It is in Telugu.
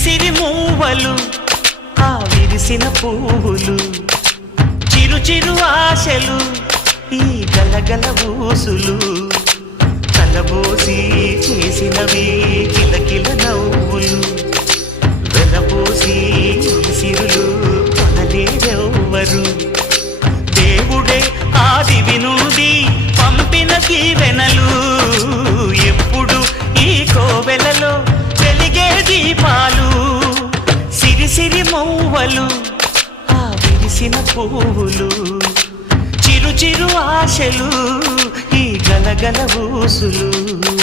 సిరి మూవలు ఆ విరిసిన పువ్వులు చిరు చిరు ఆశలు ఈ గలగల ఊసులు కలబోసి చేసినవి కిలకిల నవ్వులు వెలబోసి సిరులు కొనలేరెవ్వరు దేవుడే ఆదివి నుండి పంపిన దీవెనలు ఎప్పుడు ఈ కోవెలలో వెలిగే దీపాలు సిరి సిరి మౌవలు ఆ విరిసిన పువ్వులు చిరు చిరు ఆశలు ఈ గలగల ఊసులు